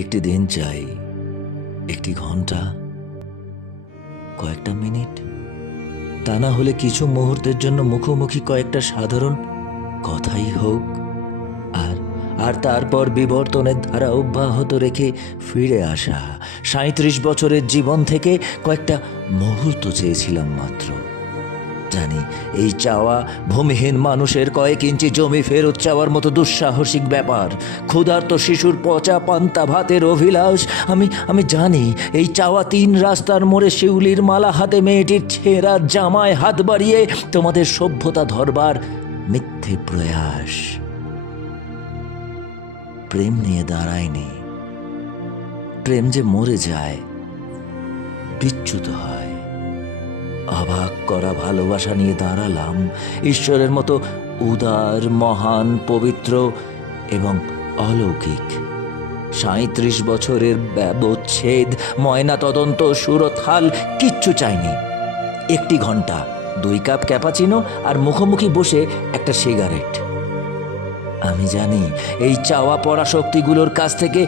একটি দিন চাই, একটি ঘন্টা, কয়েকটা মিনিট, তা না হলে কিছু মুহূর্তের জন্য মুখোমুখি কয়েকটা সাধারণ কথাই হোক, আর আর তারপর বিবর্তনের ধারা অব্যাহত রেখে ফিরে আসা। ৩৭ বছরের জীবন থেকে কয়েকটা মুহূর্ত চেয়েছিলাম মাত্র। জানি এই চাওয়া ভূমিহীন মানুষের কয়েক ইঞ্চি জমি ফেরত চাওয়ার মতো দুঃসাহসিক ব্যাপার, ক্ষুধার্ত শিশুর পচা পান্তা ভাতের অভিলাষ। আমি জানি এই চাওয়া ৩ রাস্তার মোড়ে শিউলির মালা হাতে মেয়েটির ছেঁড়া জামায় হাত বাড়িয়ে তোমাদের সভ্যতা ধরবার মিথ্যে প্রয়াস। প্রেম নিয়ে দাঁড়ায়নি, প্রেম যে মরে যায়, বিচ্যুত হয়। অবাক করা ভালোবাসা নিয়ে দাঁড়ালাম, ঈশ্বরের মতো উদার, মহান, পবিত্র এবং অলৌকিক। ৩৭ বছরের ব্যবচ্ছেদ, ময়না তদন্ত, সুরথাল কিচ্ছু চাইনি। একটি ঘন্টা, 2 কাপ ক্যাপাচিনো আর মুখোমুখি বসে একটা সিগারেট। আমি জানি এই চাওয়া পরাশক্তিগুলোর কাছ থেকে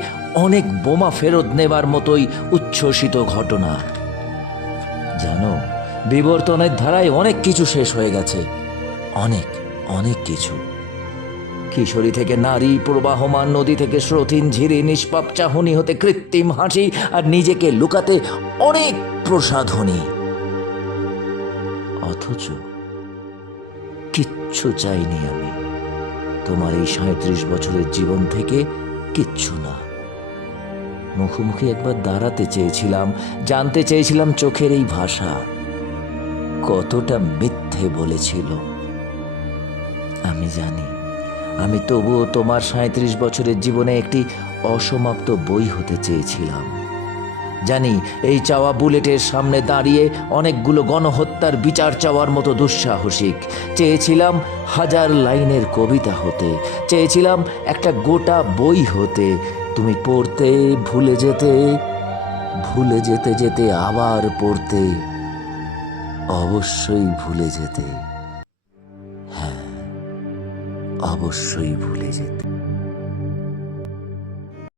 অনেক বোমা ফেরত নেবার মতোই উচ্ছ্বসিত ঘটনা। জানো, বিবর্তনের ধারায় অনেক কিছু শেষ হয়ে গেছে, অনেক অনেক কিছু। কিশোরী থেকে নারী, প্রবাহমান নদী থেকে স্রোতিন ঝিরি, নিষ্পাপ চাহনি হতে কৃত্রিম হাসি, আর নিজেকে লুকাতে অনেক প্রসাধনী। অথচ কিচ্ছু চাইনি আমি তোমার এই ৩৭ বছরের জীবন থেকে, কিচ্ছু না। মুখোমুখি একবার দাঁড়াতে চেয়েছিলাম, জানতে চেয়েছিলাম চোখের এই ভাষা কতটা মিথ্যে বলেছিল। আমি জানি, আমি তবুও তোমার ৩৭ বছরের জীবনে একটি অসমাপ্ত বই হতে চেয়েছিলাম। জানি এই চাওয়া বুলেটের সামনে দাঁড়িয়ে অনেকগুলো গণহত্যার বিচার চাওয়ার মতো দুঃসাহসিক। চেয়েছিলাম 1000 লাইনের কবিতা হতে, চেয়েছিলাম একটা গোটা বই হতে। তুমি পড়তে, ভুলে যেতে, ভুলে যেতে যেতে আবার পড়তে, অবশ্যই ভুলে যেতে। হ্যাঁ, অবশ্যই ভুলে যেতে।